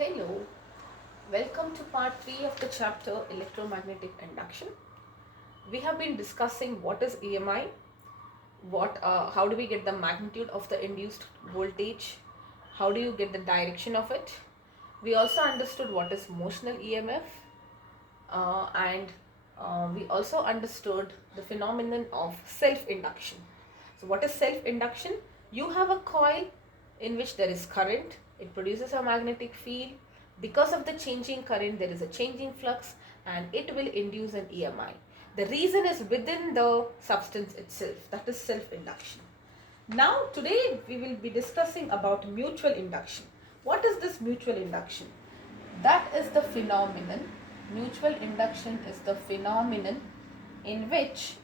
Hello, welcome to part 3 of the chapter Electromagnetic Induction. We have been discussing what is EMI, how do we get the magnitude of the induced voltage, how do you get the direction of it. We also understood what is motional EMF, and we also understood the phenomenon of self-induction. So what is self-induction? You have a coil in which there is current, it produces a magnetic field. Because of the changing current, there is a changing flux and it will induce an EMI. The reason is within the substance itself, that is self-induction. Now today we will be discussing about mutual induction. What is this mutual induction? That is the phenomenon. Mutual induction is the phenomenon in which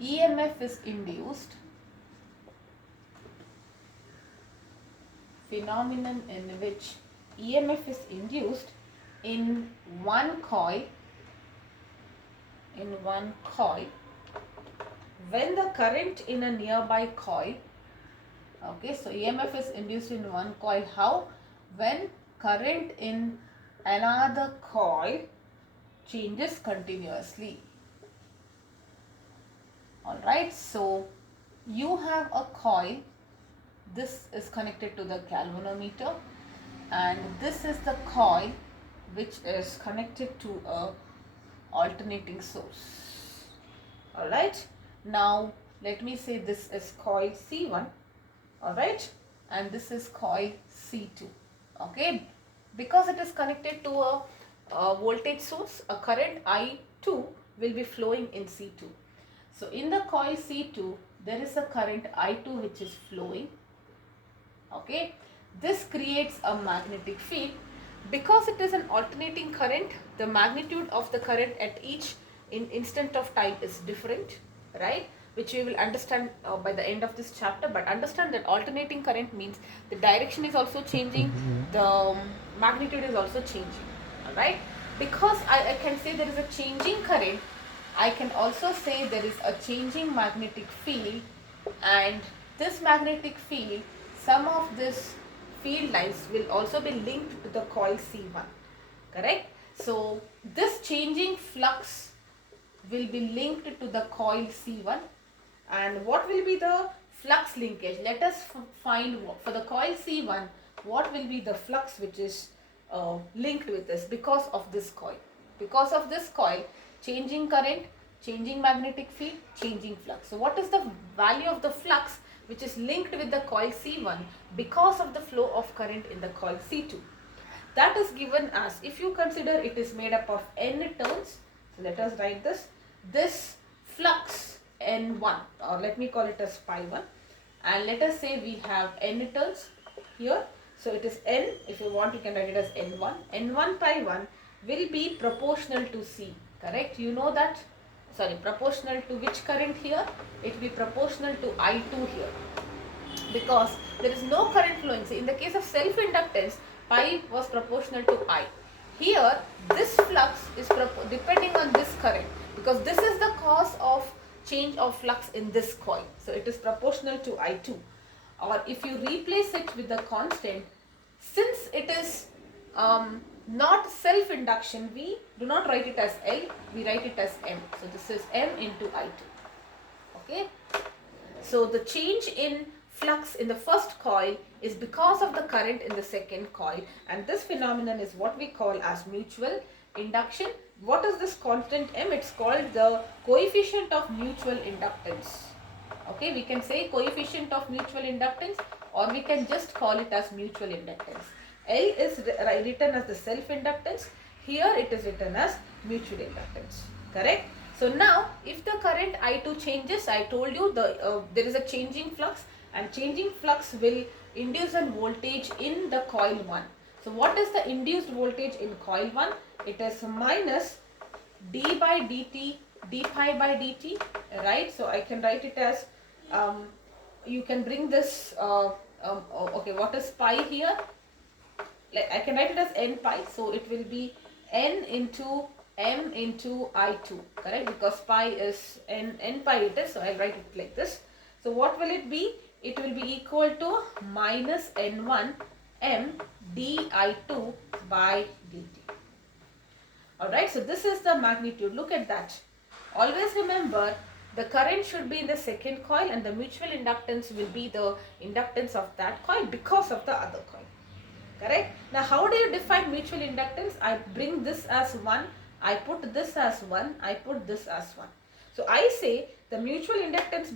EMF is induced. Phenomenon in which EMF is induced in one coil. When the current in a nearby coil, okay, so EMF is induced in one coil. How? When current in another coil changes continuously. Alright, so you have a coil, this is connected to the galvanometer, and this is the coil which is connected to a alternating source. Alright, now let me say this is coil C1, alright, and this is coil C2. Okay, because it is connected to a voltage source, a current I2 will be flowing in C2. So in the coil C2 there is a current I2 which is flowing. Okay, this creates a magnetic field. Because it is an alternating current, the magnitude of the current at each instant of time is different, right? Which we will understand by the end of this chapter. But understand that alternating current means the direction is also changing, the magnitude is also changing, alright? Because I can say there is a changing current, I can also say there is a changing magnetic field, and this magnetic field, some of this field lines will also be linked to the coil C1, correct? So this changing flux will be linked to the coil C1, and what will be the flux linkage? Let us find for the coil C1 what will be the flux which is linked with this because of this coil. Because of this coil, changing current, changing magnetic field, changing flux. So what is the value of the flux which is linked with the coil C1 because of the flow of current in the coil C2? That is given as, if you consider it is made up of n turns, so let us write this flux N1, or let me call it as pi 1, and let us say we have n turns here, so it is n, if you want you can write it as N1. N1 pi 1 will be proportional to C, correct? You know that, sorry, proportional to which current here? It will be proportional to I2 here, because there is no current flowing. So in the case of self-inductance, pi was proportional to I. Here this flux is depending on this current, because this is the cause of change of flux in this coil. So it is proportional to I2. Or if you replace it with the constant, since it is not self-induction, we do not write it as L, we write it as M. So this is M into I2. Okay. So the change in flux in the first coil is because of the current in the second coil, and this phenomenon is what we call as mutual induction. What is this constant M? It's called the coefficient of mutual inductance. Okay, we can say coefficient of mutual inductance, or we can just call it as mutual inductance. L is written as the self-inductance. Here it is written as mutual inductance. Correct? So now, if the current I2 changes, I told you there is a changing flux, and changing flux will induce a voltage in the coil 1. So what is the induced voltage in coil 1? It is minus d by dt, d pi by dt, right? So I can write it as, you can bring this, okay, what is pi here? Like I can write it as n pi, so it will be n into m into I2, correct? Because pi is n pi it is, so I'll write it like this. So what will it be? It will be equal to minus n1 m di2 by dt. Alright, so this is the magnitude. Look at that. Always remember, the current should be in the second coil and the mutual inductance will be the inductance of that coil because of the other coil. Correct? Now, how do you define mutual inductance? I bring this as 1, I put this as 1, I put this as 1. So, I say the mutual inductance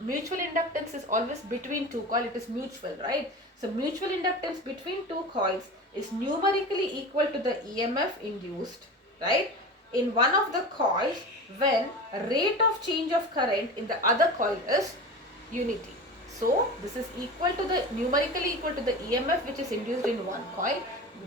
mutual inductance is always between two coils, it is mutual, right? So, mutual inductance between two coils is numerically equal to the EMF induced, right, in one of the coils when rate of change of current in the other coil is unity. So, this is equal to the numerically equal to the EMF which is induced in one coil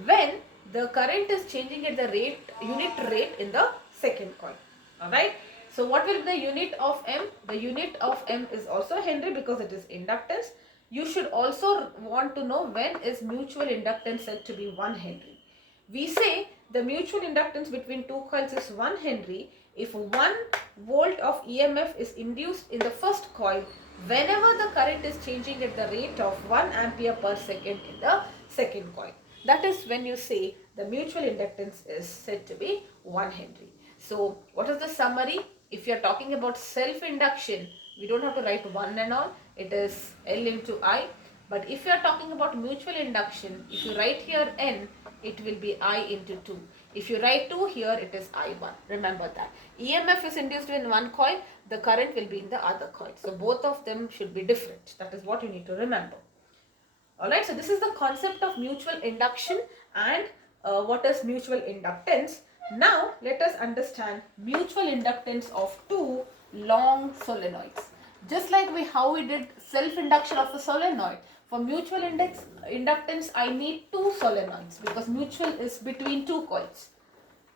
when the current is changing at the unit rate in the second coil. Alright. So, what will be the unit of M? The unit of M is also Henry because it is inductance. You should also want to know when is mutual inductance said to be 1 Henry. We say the mutual inductance between two coils is 1 Henry if 1 volt of EMF is induced in the first coil whenever the current is changing at the rate of 1 ampere per second in the second coil. That is when you say the mutual inductance is said to be 1 Henry. So, what is the summary? If you are talking about self-induction, we don't have to write 1 and all. It is L into I. But if you are talking about mutual induction, if you write here N, it will be I into 2. If you write 2 here, it is I1. Remember that. EMF is induced in one coil, the current will be in the other coil. So, both of them should be different. That is what you need to remember. Alright, so this is the concept of mutual induction and what is mutual inductance. Now, let us understand mutual inductance of two long solenoids. Just like how we did self-induction of a solenoid. For mutual inductance, I need two solenoids because mutual is between two coils.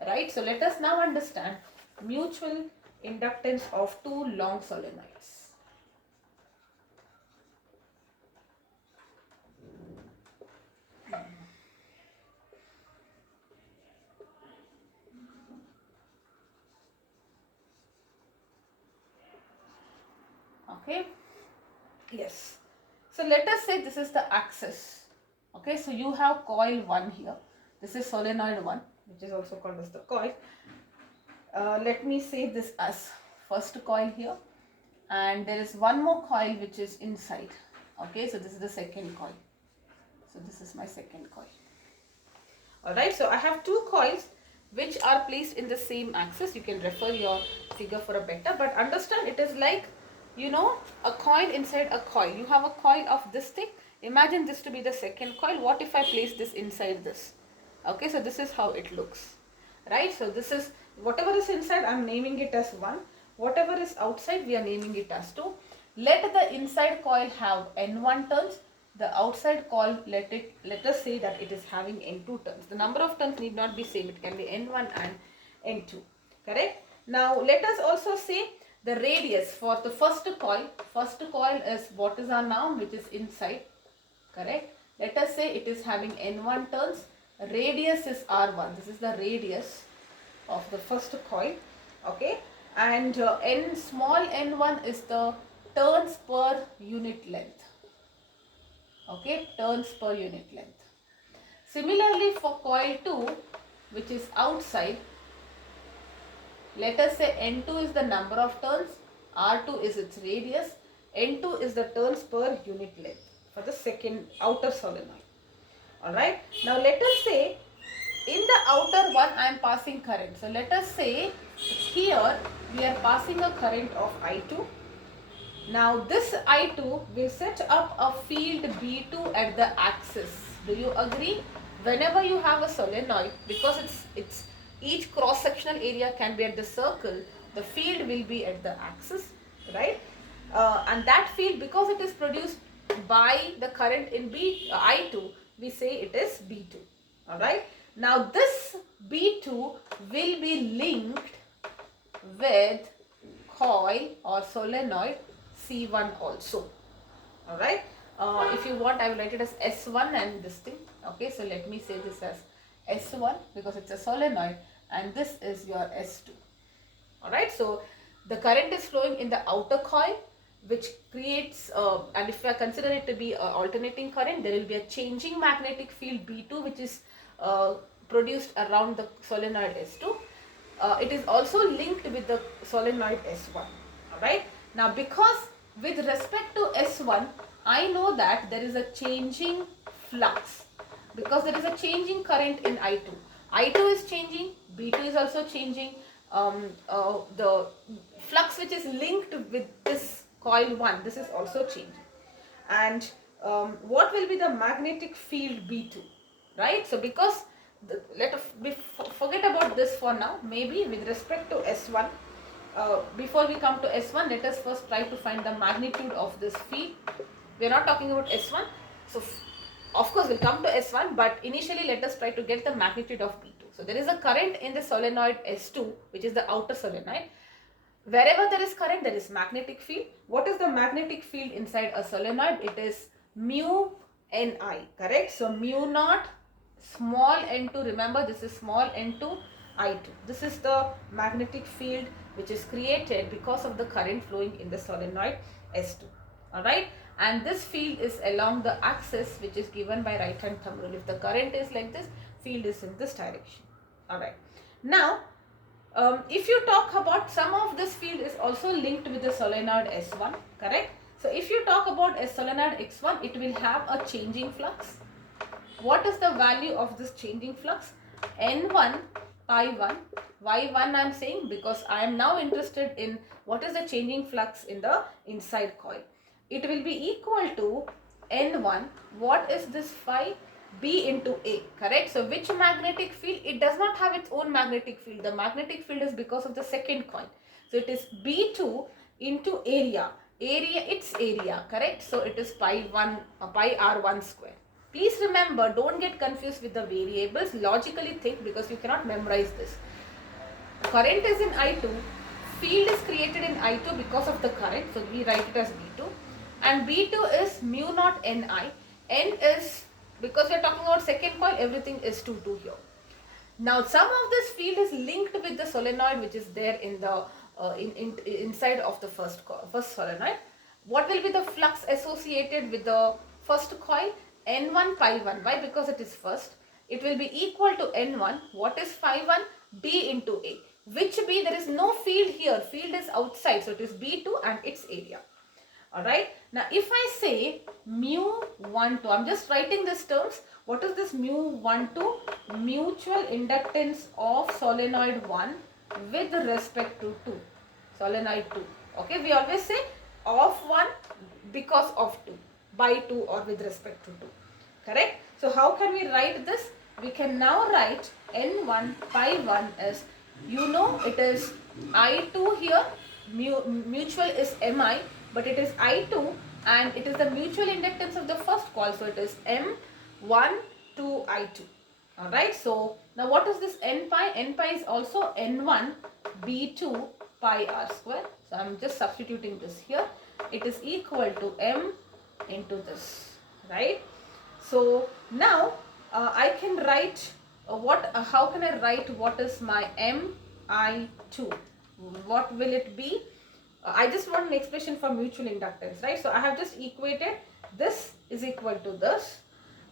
Right? So, let us now understand mutual inductance of two long solenoids. Okay. Yes. So, let us say this is the axis. Okay. So, you have coil 1 here. This is solenoid 1, which is also called as the coil. Let me say this as first coil here. And there is one more coil which is inside. Okay. So, this is the second coil. So, this is my second coil. Alright. So, I have two coils which are placed in the same axis. You can refer your figure for a better. But understand, it is like, you know, a coil inside a coil. You have a coil of this thick. Imagine this to be the second coil. What if I place this inside this? Okay, so this is how it looks. Right? So this is, whatever is inside, I am naming it as 1. Whatever is outside, we are naming it as 2. Let the inside coil have N1 turns. The outside coil, let us say that it is having N2 turns. The number of turns need not be same. It can be N1 and N2. Correct? Now, let us also say the radius for the first coil is what is our noun, which is inside. Correct? Let us say it is having N1 turns. Radius is R1. This is the radius of the first coil. Okay? And small n1 is the turns per unit length. Okay? Turns per unit length. Similarly, for coil 2, which is outside, let us say N2 is the number of turns, R2 is its radius, N2 is the turns per unit length for the second outer solenoid. Alright. Now let us say in the outer one I am passing current. So let us say here we are passing a current of I2. Now this I2 will set up a field B2 at the axis. Do you agree? Whenever you have a solenoid, because it's each cross-sectional area can be at the circle, the field will be at the axis, right? And that field, because it is produced by the current in I2, we say it is B2. Alright. Now this B2 will be linked with coil or solenoid C1 also. Alright. If you want, I will write it as S1 and this thing. Okay. So let me say this as S1 because it's a solenoid, and this is your S2. Alright. So the current is flowing in the outer coil. which creates, and if I consider it to be alternating current, there will be a changing magnetic field B2 which is produced around the solenoid S2. It is also linked with the solenoid S1. Alright. Now because with respect to S1, I know that there is a changing flux because there is a changing current in I2. I2 is changing, B2 is also changing. The flux which is linked with this coil 1, this is also changing. And what will be the magnetic field B2, right? So because let us forget about this for now. Maybe with respect to S1, before we come to S1, let us first try to find the magnitude of this field. We are not talking about S1, so of course we'll come to S1, but initially let us try to get the magnitude of B2. So there is a current in the solenoid S2, which is the outer solenoid. Wherever there is current, there is magnetic field. What is the magnetic field inside a solenoid? It is mu Ni, correct? So mu naught small n2, remember this is small n2 I2. This is the magnetic field which is created because of the current flowing in the solenoid S2. Alright, and this field is along the axis which is given by right hand thumb rule. If the current is like this, field is in this direction. Alright, now if you talk about some of this field is also linked with the solenoid S1, correct? So if you talk about a solenoid X1, it will have a changing flux. What is the value of this changing flux? N1 pi 1. Why 1 I am saying? Because I am now interested in what is the changing flux in the inside coil. It will be equal to N1. What is this phi? B into A, correct? So which magnetic field? It does not have its own magnetic field. The magnetic field is because of the second coil. So it is B2 into area. Its area, correct? So it is pi R1 square. Please remember, don't get confused with the variables. Logically think, because you cannot memorize this. Current is in I2. Field is created in I2 because of the current. So we write it as B2. And B2 is mu naught Ni. N is, because we are talking about second coil, everything is 2 here. Now some of this field is linked with the solenoid which is there in the inside of the first solenoid. What will be the flux associated with the first coil? N1 pi 1. Why? Because it is first. It will be equal to N1. What is phi 1? B into A. Which B? There is no field here. Field is outside. So it is B2 and its area. Alright. Now if I say mu 1 2, I am just writing these terms. What is this mu 1 2? Mutual inductance of solenoid 1 with respect to 2. Solenoid 2. Okay. We always say of 1 because of 2. By 2 or with respect to 2. Correct. So how can we write this? We can now write N1 pi 1 as, you know, it is I2 here. Mutual is Mi. But it is I2 and it is the mutual inductance of the first coil. So it is M1 to I2. Alright. So now what is this N pi? N pi is also N1 B2 pi R square. So I am just substituting this here. It is equal to M into this. Right. So now I can write how can I write what is my Mi2? What will it be? I just want an expression for mutual inductance, right? So I have just equated this is equal to this.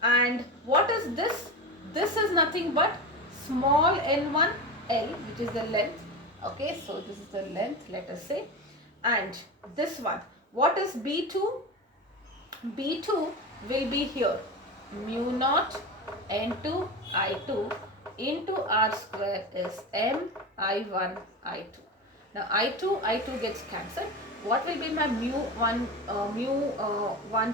And what is this? This is nothing but small n1 L, which is the length. Okay, so this is the length, let us say. And this one, what is B2? B2 will be here. Mu naught N2 I2 into R square is M I1 I2. Now I2 gets cancelled. What will be my mu 1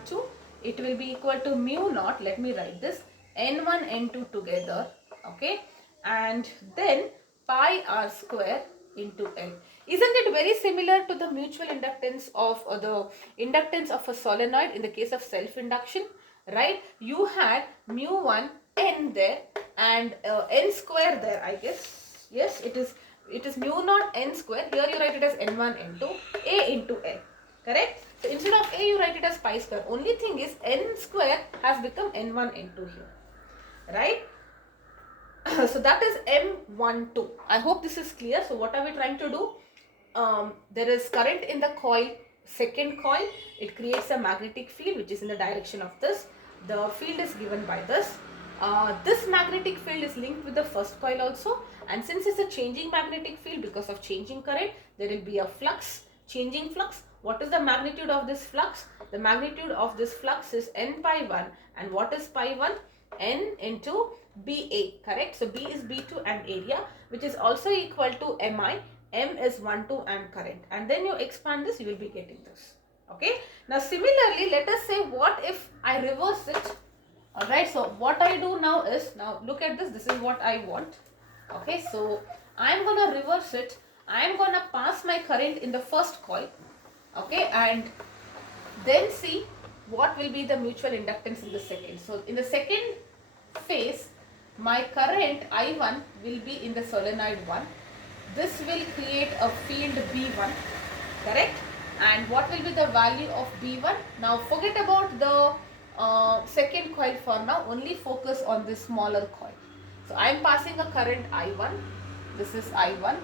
2? It will be equal to mu naught. Let me write this. N1 N2 together. Okay. And then pi R square into L. Isn't it very similar to the mutual inductance of the inductance of a solenoid in the case of self-induction? Right? You had mu 1 N there and N square there, I guess. Yes, it is mu naught N square. Here you write it as N1 N2 A into L. Correct? So instead of A you write it as pi square. Only thing is N square has become N1 N2 here. Right? So that is M12. I hope this is clear. So what are we trying to do? There is current in the coil. second coil, it creates a magnetic field which is in the direction of this. The field is given by this. This magnetic field is linked with the first coil also, and since it's a changing magnetic field because of changing current, there will be a flux, changing flux. What is the magnitude of this flux? The magnitude of this flux is n pi 1, and what is pi 1? N into BA, correct? So B is B2 and area, which is also equal to Mi. M is 1, 2 and current, and then you expand this, you will be getting this. Okay. Now similarly, let us say what if I reverse it. Alright, so what I do now is, now look at this, this is what I want. Okay, so I am going to reverse it. I am going to pass my current in the first coil. Okay, and then see what will be the mutual inductance in the second. So in the second phase, my current I1 will be in the solenoid 1. This will create a field B1, correct? And what will be the value of B1? Now forget about the second coil for now, only focus on this smaller coil. So I am passing a current I1, this is I1,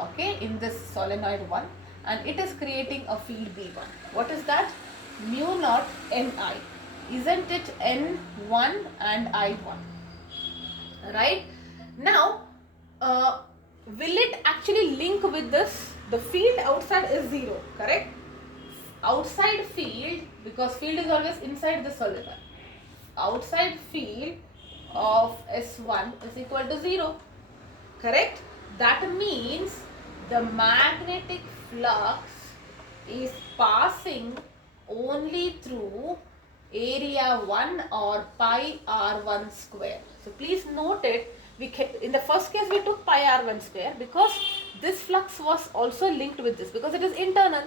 okay, in this solenoid 1, and it is creating a field B1. What is that? Mu naught Ni. Isn't it N1 and I1? Right? Now, will it actually link with this? The field outside is 0, correct? Outside field, because field is always inside the solenoid, outside field of S1 is equal to 0, correct? That means the magnetic flux is passing only through area 1 or pi r1 square. So please note it, in the first case we took pi r1 square because this flux was also linked with this because it is internal.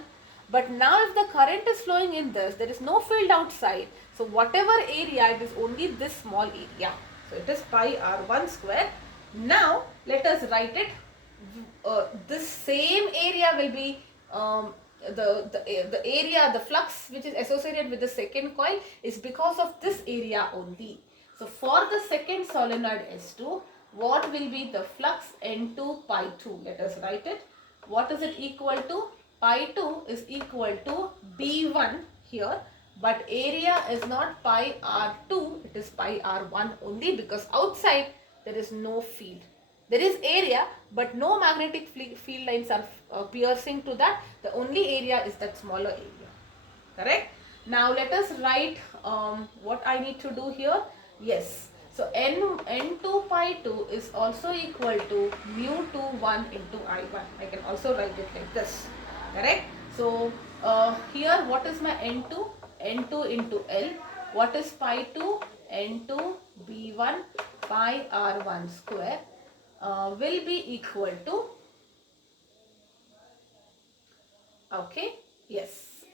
But now if the current is flowing in this, there is no field outside. So whatever area, it is only this small area. So it is pi r1 square. Now let us write it. This same area will be the area, the flux which is associated with the second coil is because of this area only. So for the second solenoid S2, what will be the flux? N2 pi 2. Let us write it. What is it equal to? Pi 2 is equal to B1 here, but area is not pi R2, it is pi R1 only because outside there is no field. There is area, but no magnetic field lines are piercing to that. The only area is that smaller area. Correct? Now let us write what I need to do here. Yes. So N2 pi 2 is also equal to mu 2 1 into I1. I can also write it like this. Correct? So here what is my N2? N2 into L. What is pi 2? N2 B1 pi R1 square will be equal to, okay, yes,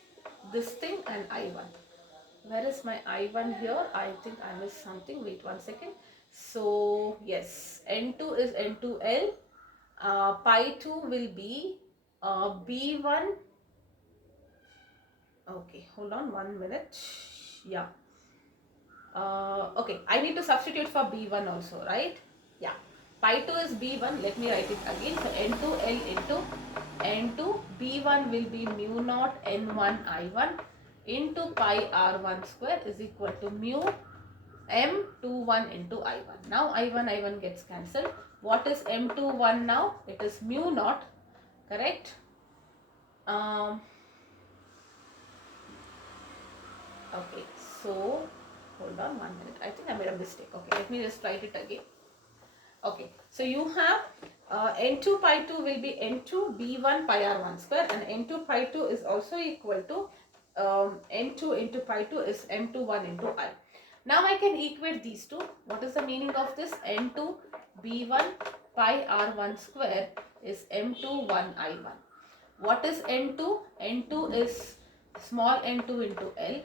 this thing and I1. Where is my I1 here? I think I missed something. Wait 1 second. So yes, N2 is N2L. Pi 2 will be B1. Okay, hold on 1 minute. Yeah. Okay, I need to substitute for B1 also, right? Yeah. Pi 2 is B1. Let me write it again. So N2L into N2 B1 will be mu naught N1 I1 into pi R1 square is equal to mu M21 into I1. Now I1 gets cancelled. What is M21 now? It is mu naught, correct? Okay, so hold on 1 minute. I think I made a mistake. Okay, let me just write it again. Okay, so you have N2 pi 2 will be N2 B1 pi R1 square, and N2 pi 2 is also equal to N2 into pi 2 is M21 into I. Now I can equate these two. What is the meaning of this? N2 B1 pi R1 square is M21 I1. What is N2? N2 is small n2 into L.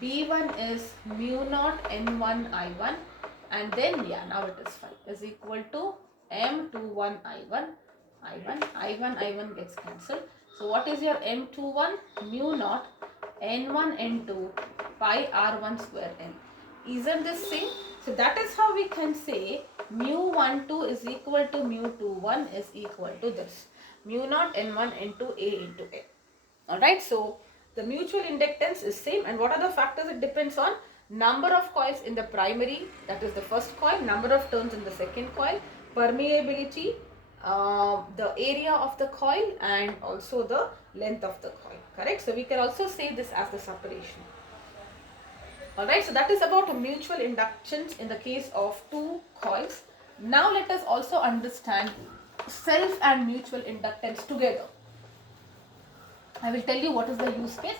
B1 is mu naught N1 I1, and then yeah, now it is 5 is equal to M21 I1 gets cancelled. So what is your M21? Mu naught N1 N2 pi R1 square N. Isn't this same? So that is how we can say mu 12 is equal to mu 21 is equal to this. Mu naught N1 N2 A into A. Alright, so the mutual inductance is same. And what are the factors it depends on? Number of coils in the primary, that is the first coil, number of turns in the second coil, permeability, the area of the coil, and also the length of the coil. Correct? So we can also say this as the separation. Alright, so that is about mutual inductance in the case of two coils. Now let us also understand self and mutual inductance together. I will tell you what is the use case,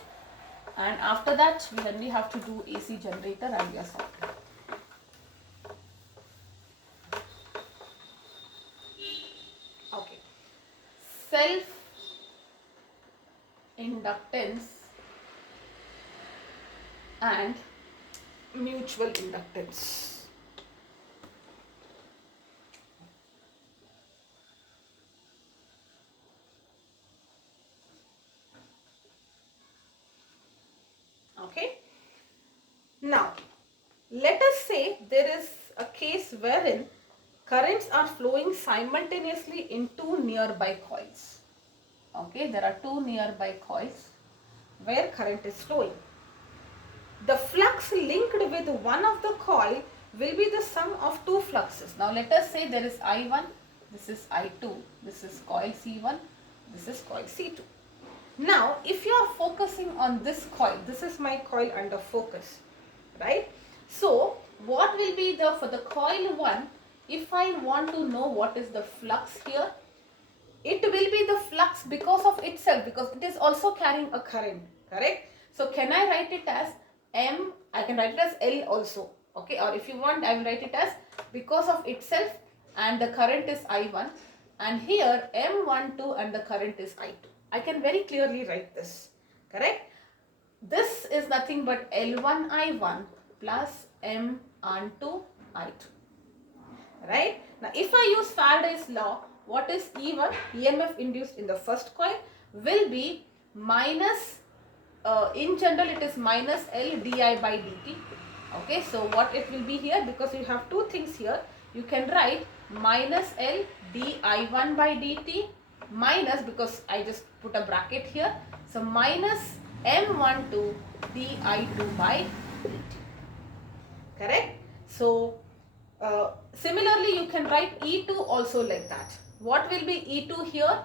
and after that we only have to do AC generator and we are sorted. Okay, self inductance and mutual inductance. Okay. Now, let us say there is a case wherein currents are flowing simultaneously in two nearby coils. Okay, there are two nearby coils where current is flowing. The flux linked with one of the coil will be the sum of two fluxes. Now, let us say there is I1, this is I2, this is coil C1, this is coil C2. Now, if you are focusing on this coil, this is my coil under focus, right? So, what will be for the coil 1, if I want to know what is the flux here, it will be the flux because of itself, because it is also carrying a current, correct? So, can I write it as M? I can write it as L also, okay? Or if you want, I will write it as because of itself, and the current is I1, and here M12 and the current is I2. I can very clearly write this, correct? This is nothing but L1 I1 plus M12 I2, right? Now, if I use Faraday's law, what is E1? EMF induced in the first coil will be minus, in general it is minus L di by dt. Okay, so what it will be here, because you have two things here, you can write minus L di1 by dt minus, because I just put a bracket here, so minus M12 di2 by dt. Correct? So, similarly you can write E2 also like that. What will be E2 here?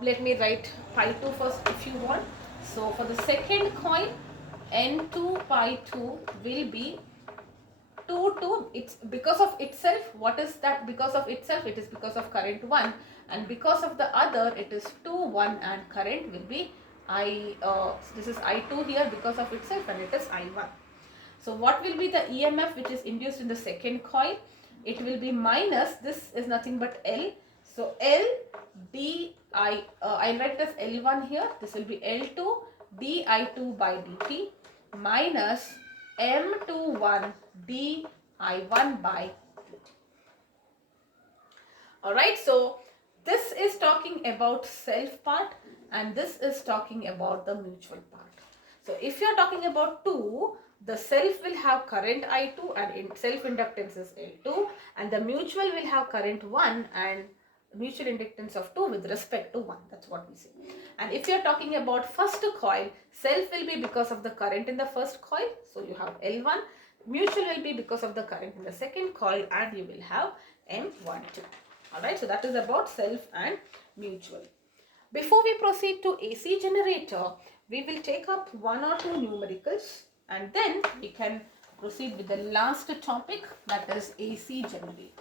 Let me write pi 2 first if you want. So, for the second coil, N2 pi 2 will be 2, it's because of itself. What is that because of itself? It is because of current 1, and because of the other it is 2, 1, and current will be this is I2 here because of itself, and it is I1. So what will be the EMF which is induced in the second coil? It will be minus, this is nothing but L. So L d I, I'll write it as L1 here. This will be L2 di2 by dt minus M21 di1 by dt. Alright, so this is talking about self part, and this is talking about the mutual part. So if you are talking about 2, the self will have current I2 and self inductance is L2, and the mutual will have current 1 and mutual inductance of 2 with respect to 1. That's what we say. And if you are talking about first coil, self will be because of the current in the first coil, so you have L1. Mutual will be because of the current in the second coil, and you will have M12. Alright, so that is about self and mutual. Before we proceed to AC generator, we will take up 1 or 2 numericals, and then we can proceed with the last topic, that is AC generator.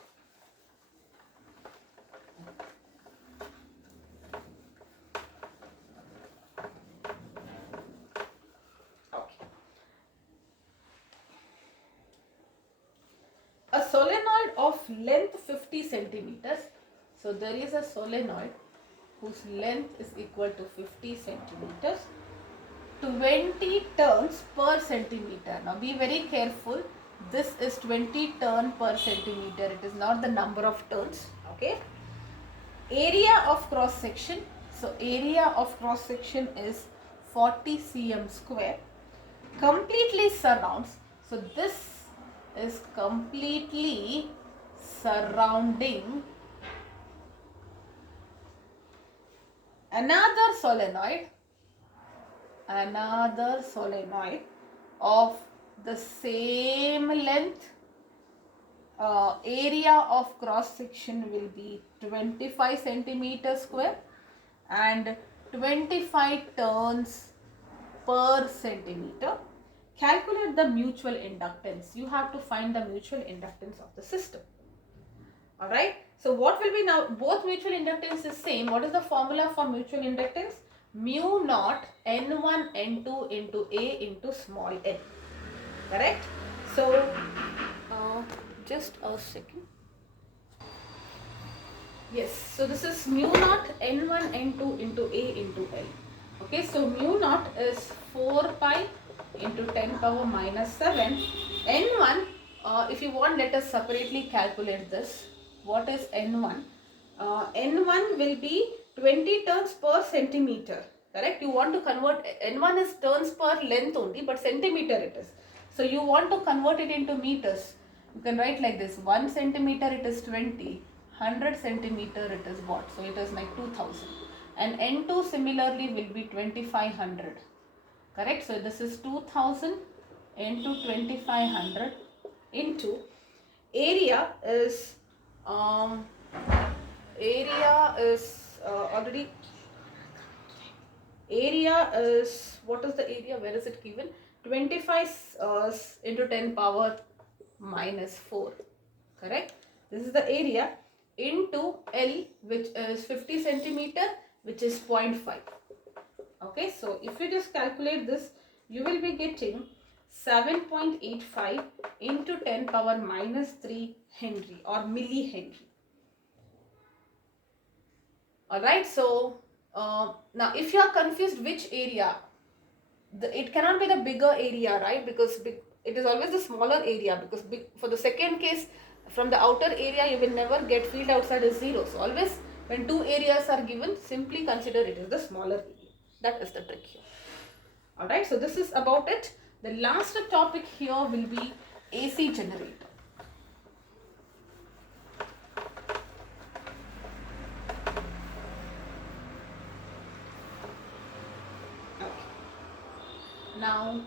Okay. A solenoid of length 50 centimeters. So there is a solenoid whose length is equal to 50 centimeters. 20 turns per centimeter. Now be very careful. This is 20 turn per centimeter. It is not the number of turns. Okay. Area of cross section. So area of cross section is 40 cm square. Completely surrounds. So this is completely surrounding another solenoid another solenoid of the same length. Area of cross section will be 25 centimeter square and 25 turns per centimeter. Calculate the mutual inductance. You have to find the mutual inductance of the system. Alright. So what will be now? Both mutual inductance is same. What is the formula for mutual inductance? Mu naught N1 N2 into A into small n. Correct? So just a second. Yes, so this is mu naught N1 N2 into A into L. Okay, so mu naught is 4 pi into 10 power minus 7. N1, if you want, let us separately calculate this. What is N1? N1 will be 20 turns per centimeter. Correct? You want to convert, N1 is turns per length only, but centimeter it is. So you want to convert it into meters. You can write like this: 1 centimeter it is 20, 100 centimeter it is what? So it is like 2000. And N2 similarly will be 2500. Correct? So this is 2000 into 2500 into area is already, area is, what is the area? Where is it given? 25 into 10 power minus 4. Correct? This is the area into L, which is 50 centimeter, which is 0.5. Okay, so if you just calculate this, you will be getting 7.85 into 10 power minus 3 Henry or millihenry. Alright, so now if you are confused which area, it cannot be the bigger area, right? Because it is always the smaller area, because for the second case, from the outer area you will never get field outside is 0. So always when two areas are given, simply consider it is the smaller area. That is the trick here. Alright, so this is about it. The last topic here will be AC generator. Now,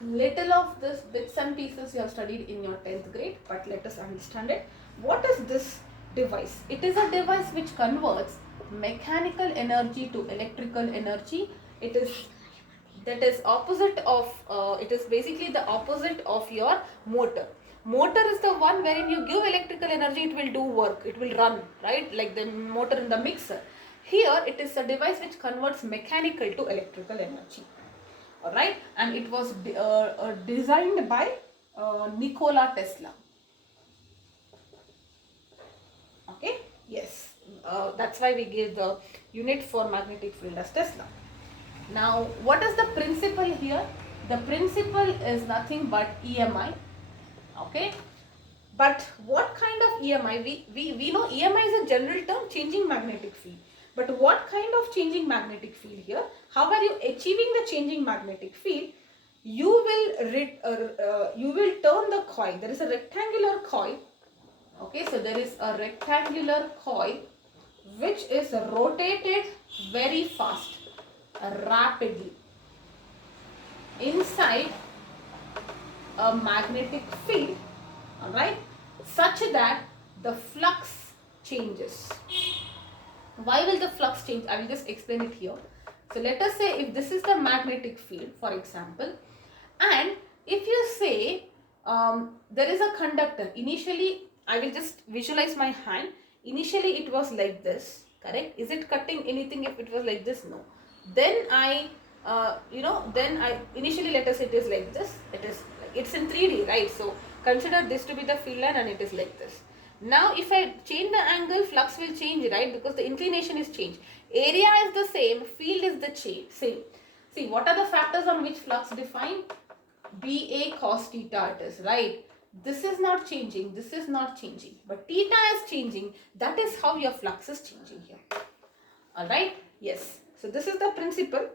little of this bits and pieces you have studied in your 10th grade, but let us understand it. What is this device? It is a device which converts mechanical energy to electrical energy. It is opposite of, it is basically the opposite of your motor. Motor is the one wherein you give electrical energy, it will do work, it will run, right? Like the motor in the mixer. Here it is a device which converts mechanical to electrical energy. Alright, and it was designed by Nikola Tesla. Okay, yes, that's why we gave the unit for magnetic field as Tesla. Now, what is the principle here? The principle is nothing but EMI. Okay, but what kind of EMI? We know EMI is a general term, changing magnetic field. But what kind of changing magnetic field here? How are you achieving the changing magnetic field? You will turn the coil. There is a rectangular coil. Okay, so there is a rectangular coil which is rotated very fast, rapidly, inside a magnetic field, alright, such that the flux changes. Why will the flux change? I will just explain it here. So let us say if this is the magnetic field, for example, and if you say there is a conductor. Initially, I will just visualize my hand. Initially it was like this, correct? Is it cutting anything if it was like this? No. Then initially let us say it is like this. It's in 3D, right? So consider this to be the field line and it is like this. Now if I change the angle, flux will change, right? Because the inclination is changed. Area is the same, field is the same. See, what are the factors on which flux define? BA cos theta it is, right? This is not changing, this is not changing, but theta is changing. That is how your flux is changing here. Alright? Yes. So this is the principle.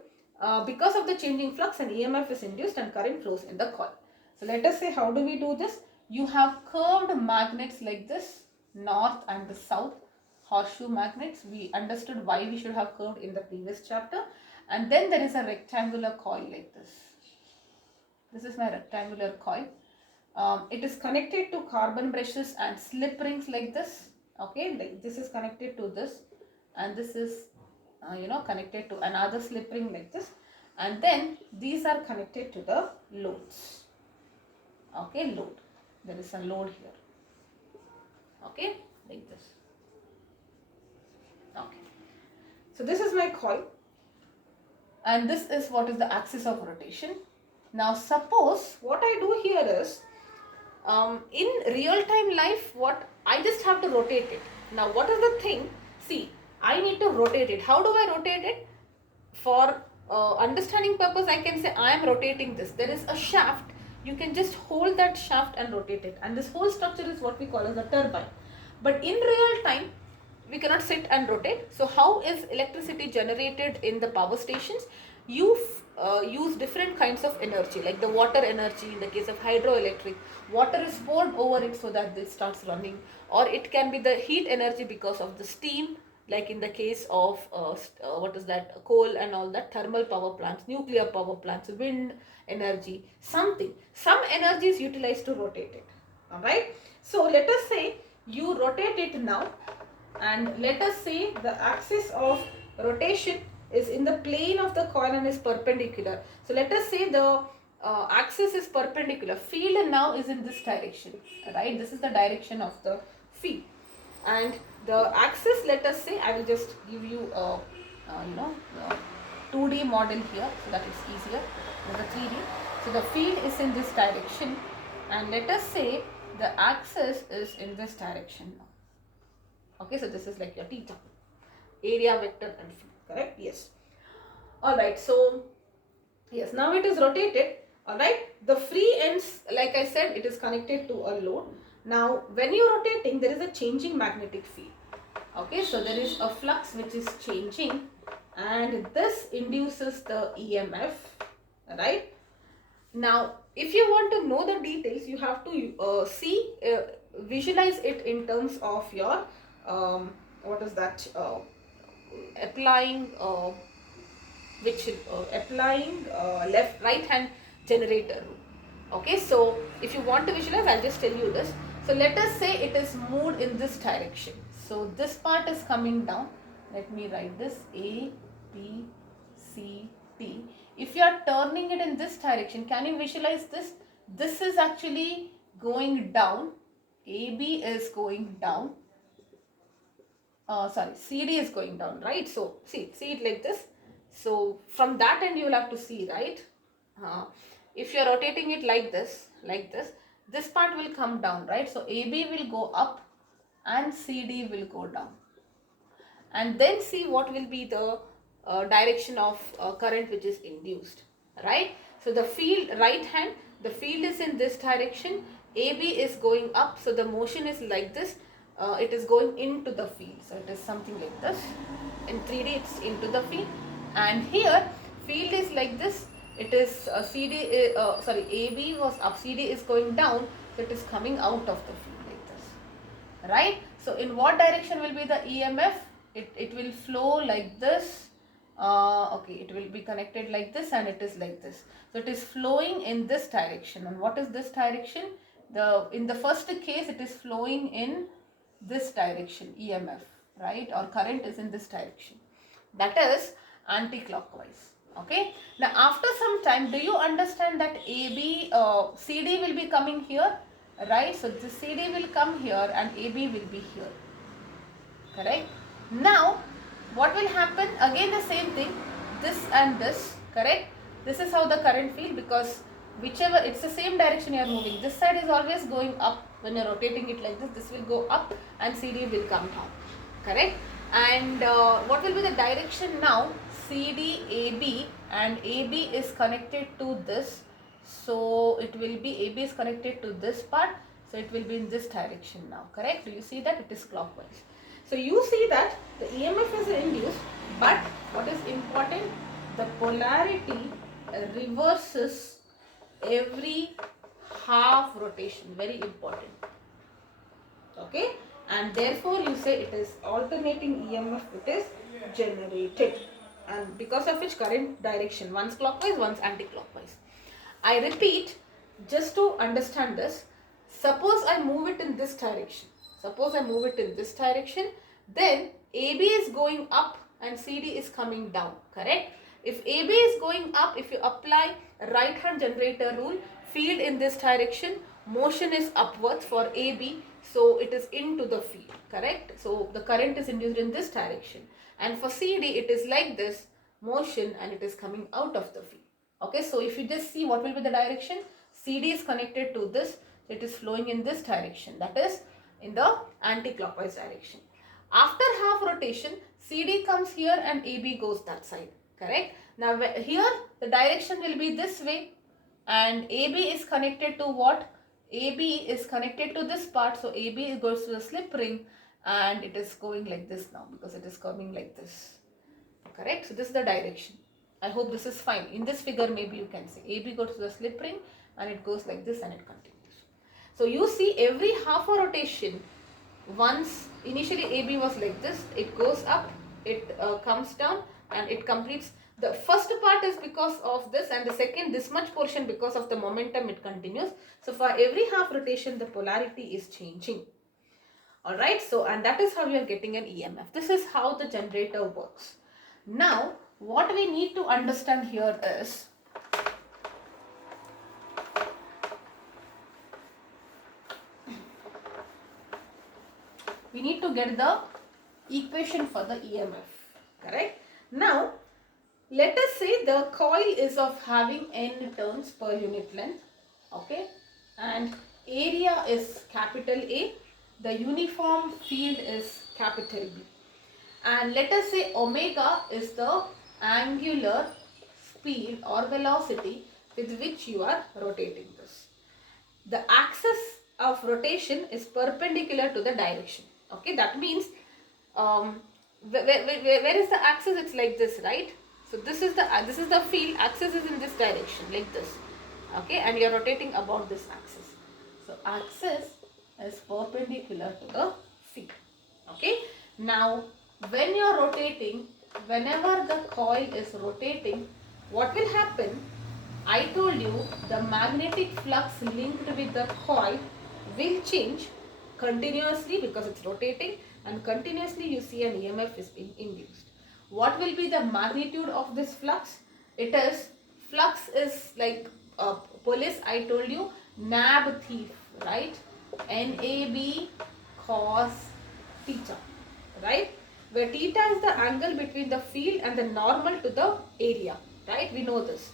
Because of the changing flux, an EMF is induced and current flows in the coil. So let us say, how do we do this? You have curved magnets like this, north and the south, horseshoe magnets. We understood why we should have curved in the previous chapter. and then there is a rectangular coil like this. This is my rectangular coil. It is connected to carbon brushes and slip rings like this. Okay, like this is connected to this, and this is connected to another slip ring like this, and then these are connected to the loads. Okay, load. There is a load here. Okay, like this. Okay. So this is my coil, and this is what is the axis of rotation. Now suppose what I do here is, in real time life, what I just have to rotate it. Now what is the thing? See, I need to rotate it. How do I rotate it? For understanding purpose, I can say I am rotating this. There is a shaft. You can just hold that shaft and rotate it, and this whole structure is what we call as a turbine. But in real time, we cannot sit and rotate. So how is electricity generated in the power stations? You use different kinds of energy, like the water energy. In the case of hydroelectric, water is poured over it so that this starts running, or it can be the heat energy because of the steam, like in the case of coal and all that, thermal power plants, nuclear power plants, wind energy, some energy is utilized to rotate it. All right, so let us say you rotate it now, and let us say the axis of rotation is in the plane of the coil and is perpendicular. So let us say the axis is perpendicular. Field now is in this direction, right? This is the direction of the field, and the axis, let us say, I will just give you a 2D model here so that it's easier than the 3D. So the field is in this direction, and let us say the axis is in this direction now. Okay, so this is like your theta, area, vector and field, correct? Yes. Alright, so yes, now it is rotated. Alright, the free ends, like I said, it is connected to a load. Now when you are rotating, there is a changing magnetic field. Okay, so there is a flux which is changing, and this induces the EMF, right? Now if you want to know the details, you have to visualize it in terms of your applying right hand generator rule. Okay, so if you want to visualize, I'll just tell you this. So let us say it is moved in this direction. So this part is coming down. Let me write this A, B, C, T. If you are turning it in this direction, can you visualize this? This is actually going down. AB is going down. CD is going down, right? So see it like this. So from that end you will have to see, right? If you are rotating it like this, this part will come down, right? So AB will go up and CD will go down. And then see what will be the direction of current which is induced, right? So the field, right hand, the field is in this direction, AB is going up, so the motion is like this. It is going into the field, so it is something like this. In 3D it's into the field, and here field is like this. It is AB was up, CD is going down, so it is coming out of the field like this, right? So in what direction will be the EMF? It will flow like this. It will be connected like this, and it is like this. So it is flowing in this direction. And what is this direction? In the first case, it is flowing in this direction, EMF, right? Or current is in this direction. That is anti-clockwise. Okay. Now after some time, do you understand that CD will be coming here, right? So the CD will come here and AB will be here. Correct. Now what will happen? Again the same thing, this and this, correct? This is how the current feels, because whichever, it's the same direction you are moving. This side is always going up. When you are rotating it like this will go up and CD will come down, correct? And what will be the direction now? CD, AB, and AB is connected to this. So it will be, AB is connected to this part. So it will be in this direction now, correct? Do you see that? It is clockwise. So you see that the EMF is induced, but what is important? The polarity reverses every half rotation. Very important. Okay, and therefore you say it is alternating EMF, it is generated. and because of which current direction, one's clockwise, one's anti-clockwise. I repeat, just to understand this, suppose I move it in this direction. Suppose I move it in this direction, then AB is going up and CD is coming down, correct? If AB is going up, if you apply right hand generator rule, field in this direction, motion is upwards for AB, so it is into the field, correct? So the current is induced in this direction, and for CD it is like this, motion, and it is coming out of the field. Okay, so if you just see what will be the direction, CD is connected to this, it is flowing in this direction, that is in the anti-clockwise direction. After half rotation, CD comes here and AB goes that side, correct? Now here the direction will be this way, and AB is connected to what? AB is connected to this part, so AB goes to the slip ring and it is going like this now because it is coming like this, correct? So this is the direction. I hope this is fine. In this figure maybe you can see AB goes to the slip ring and it goes like this and it continues. So you see every half a rotation, once initially AB was like this, it goes up, it comes down and it completes. The first part is because of this, and the second, this much portion, because of the momentum, it continues. So for every half rotation the polarity is changing. Alright, so and that is how you are getting an EMF. This is how the generator works. Now what we need to understand here is, we need to get the equation for the EMF, correct? Now let us say the coil is of having n turns per unit length, okay, and area is capital A, the uniform field is capital B, and let us say omega is the angular speed or velocity with which you are rotating this. The axis of rotation is perpendicular to the direction, okay, that means where is the axis? It's like this, right? So this is the field, axis is in this direction like this, okay, and you are rotating about this axis. So axis is perpendicular to the field, okay. Now when you are rotating, whenever the coil is rotating, what will happen? I told you the magnetic flux linked with the coil will change continuously because it's rotating, and continuously you see an EMF is being induced. What will be the magnitude of this flux? It is, flux is like police, I told you, nab thief, right? NAB cos theta, right? Where theta is the angle between the field and the normal to the area, right? We know this.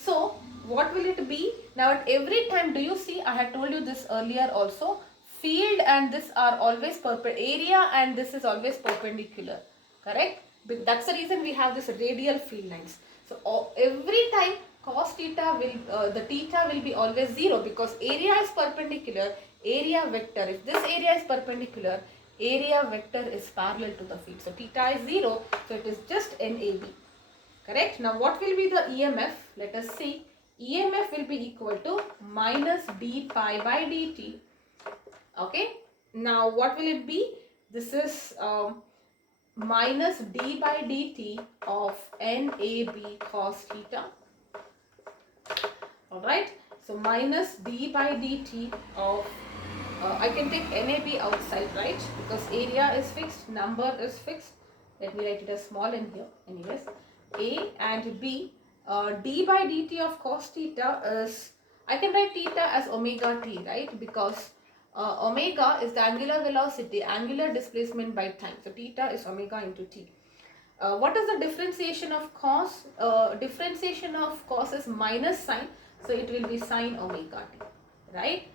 So what will it be? Now at every time, do you see, I had told you this earlier also, field and this are always area and this is always perpendicular, correct? That's the reason we have this radial field lines. So every time cos theta will, the theta will be always 0 because area is perpendicular, area vector, if this area is perpendicular, area vector is parallel to the field. So theta is 0, so it is just NAB, correct? Now what will be the EMF? Let us see. EMF will be equal to minus d pi by dt, okay. Now what will it be? This is minus d by dt of NAB cos theta. Alright, so minus d by dt of, I can take NAB outside, right? Because area is fixed, number is fixed. Let me write it as small in here, anyways. A and B, d by dt of cos theta is, I can write theta as omega t, right? Because omega is the angular velocity, angular displacement by time. So theta is omega into t. What is the differentiation of cos? Differentiation of cos is minus sine, so it will be sine omega t, right?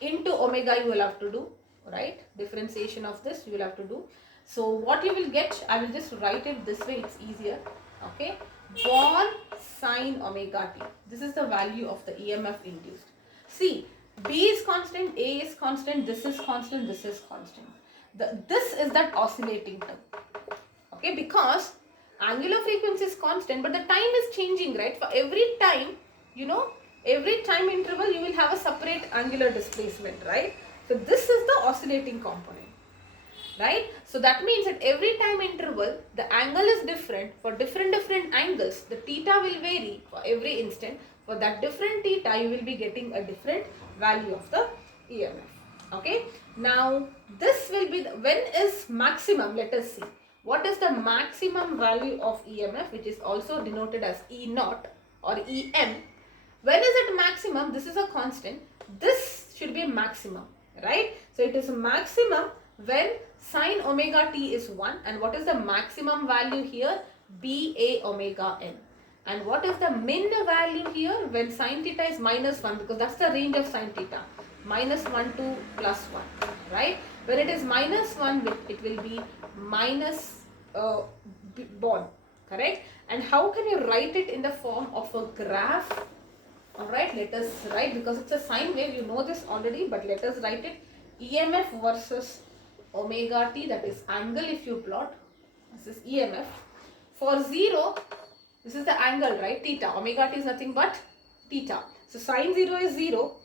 Into omega you will have to do, right? Differentiation of this you will have to do. So what you will get, I will just write it this way, it's easier, okay? 1 sine omega t. This is the value of the EMF induced. See, B is constant, A is constant, this is constant, this is constant. This is that oscillating term, okay, because angular frequency is constant but the time is changing, right? For every time, you know, every time interval you will have a separate angular displacement, right? So this is the oscillating component. right? So that means at every time interval, the angle is different. For different angles, the theta will vary for every instant. For that different theta, you will be getting a different value of the EMF. Okay. Now, this will be, when is maximum? Let us see. What is the maximum value of EMF, which is also denoted as E naught or EM? When is it maximum? This is a constant. This should be a maximum, right? So it is a maximum when sine omega t is 1. And what is the maximum value here? BA omega n. And what is the min value here? When sine theta is minus 1, because that's the range of sine theta. Minus 1 to plus 1, right? When it is minus 1, it will be minus bond, correct? And how can you write it in the form of a graph? Alright, let us write, because it's a sine wave, you know this already, but let us write it. EMF versus omega t, that is angle if you plot. This is EMF. For 0, this is the angle, right? Theta. Omega t is nothing but theta. So sine 0 is 0.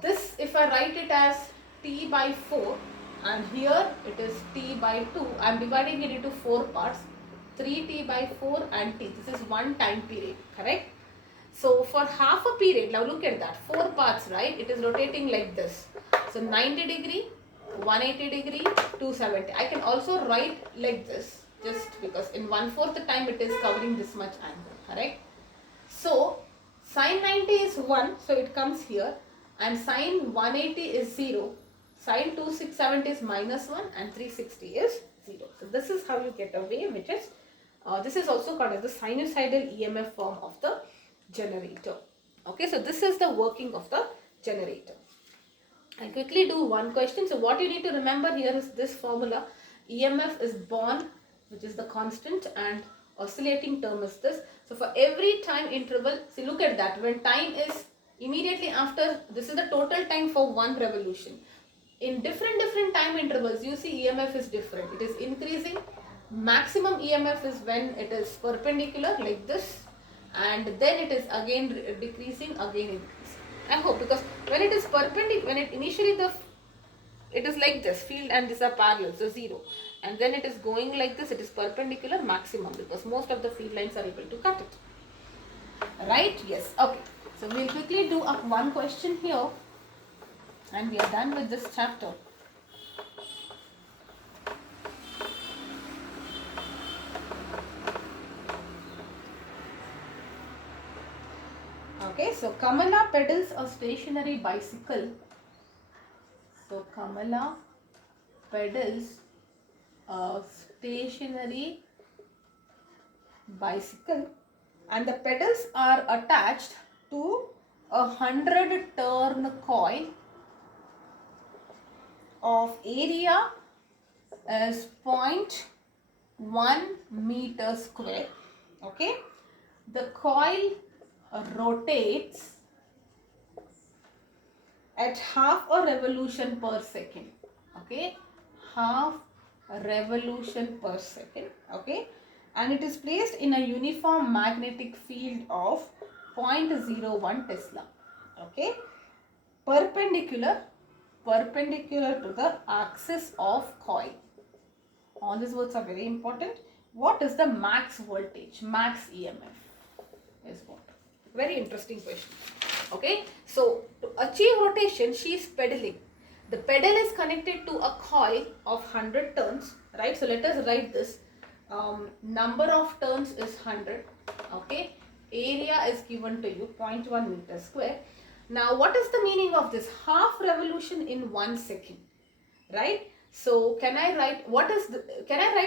This, if I write it as t by 4, and here it is t by 2, I am dividing it into 4 parts. 3t by 4 and t. This is one time period, correct? So for half a period, now look at that, 4 parts, right? It is rotating like this. So 90 degree, 180 degree, 270. I can also write like this, just because in 1/4 the time it is covering this much angle, correct? So sine 90 is 1, so it comes here, and sine 180 is 0, sine 2670 is minus 1, and 360 is 0. So this is how you get a wave, which is, this is also called as the sinusoidal EMF form of the generator. Okay, so this is the working of the generator. I'll quickly do one question. So what you need to remember here is this formula. EMF is born, which is the constant, and oscillating term is this. So for every time interval, see, look at that. When time is immediately after, this is the total time for one revolution. In different time intervals, you see EMF is different. It is increasing. Maximum EMF is when it is perpendicular like this, and then it is again decreasing, again increasing. I hope, because when it is perpendicular, when it initially it is like this, field and these are parallel, so 0, and then it is going like this, it is perpendicular maximum, because most of the field lines are able to cut it, right? Yes. Okay, so we'll quickly do up one question here, and we are done with this chapter. Okay, so Kamala pedals a stationary bicycle. So Kamala pedals a stationary bicycle, and the pedals are attached to a 100-turn coil of area is 0.1 meter square. Okay, the coil rotates at half a revolution per second. Okay, half a revolution per second. Okay, and it is placed in a uniform magnetic field of 0.01 Tesla. Okay, perpendicular to the axis of coil. All these words are very important. What is the max voltage? Max EMF is what? Very interesting question. Okay, so to achieve rotation, she is pedaling. The pedal is connected to a coil of 100 turns, right? So let us write this. Number of turns is 100. Okay, area is given to you 0.1 meter square. Now what is the meaning of this? Half revolution in 1 second, right? So can I write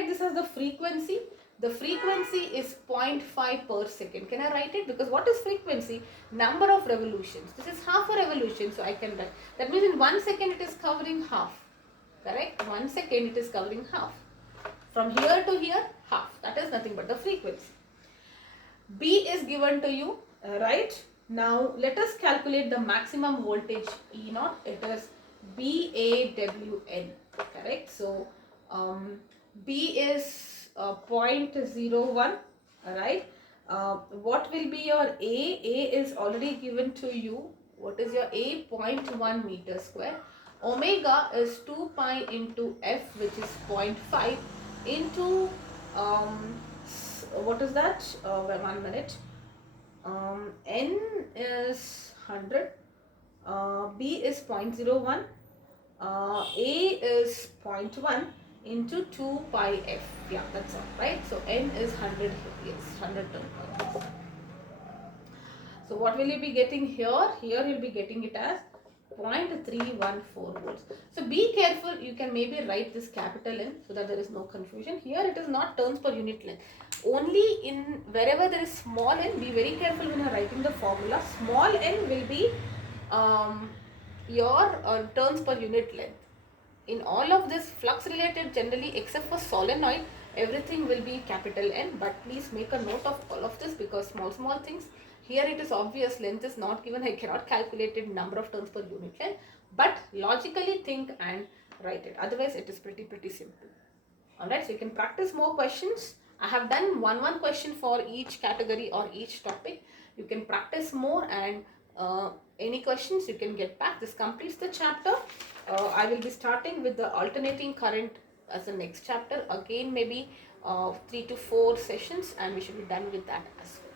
this as the frequency? The frequency is 0.5 per second. Can I write it? Because what is frequency? Number of revolutions. This is half a revolution, so I can write. That means in 1 second it is covering half. Correct? 1 second it is covering half. From here to here, half. That is nothing but the frequency. B is given to you, right? Now let us calculate the maximum voltage E naught. It is BAWN. Correct? So B is 0.01, right? What will be your A? A is already given to you. What is your A? 0.1 meter square. Omega is 2 pi into F, which is 0.5 into, what is that? Well, 1 minute. N is 100, B is 0.01, A is 0.1 into 2 pi F. Yeah, that's all, right? So N is 100, yes, 100 turn points. So what will you be getting here? Here you'll be getting it as 0.314 volts. So be careful, you can maybe write this capital N so that there is no confusion. Here it is not turns per unit length. Only in wherever there is small n, be very careful when you are writing the formula. Small n will be your turns per unit length. In all of this flux related, generally except for solenoid, everything will be capital N, but please make a note of all of this because small things. Here it is obvious, length is not given, I cannot calculate it, number of turns per unit length, but logically think and write it. Otherwise it is pretty simple. Alright, so you can practice more questions. I have done one question for each category or each topic. You can practice more, and any questions you can get back. This completes the chapter. I will be starting with the alternating current as the next chapter. Again, maybe 3 to 4 sessions, and we should be done with that as well.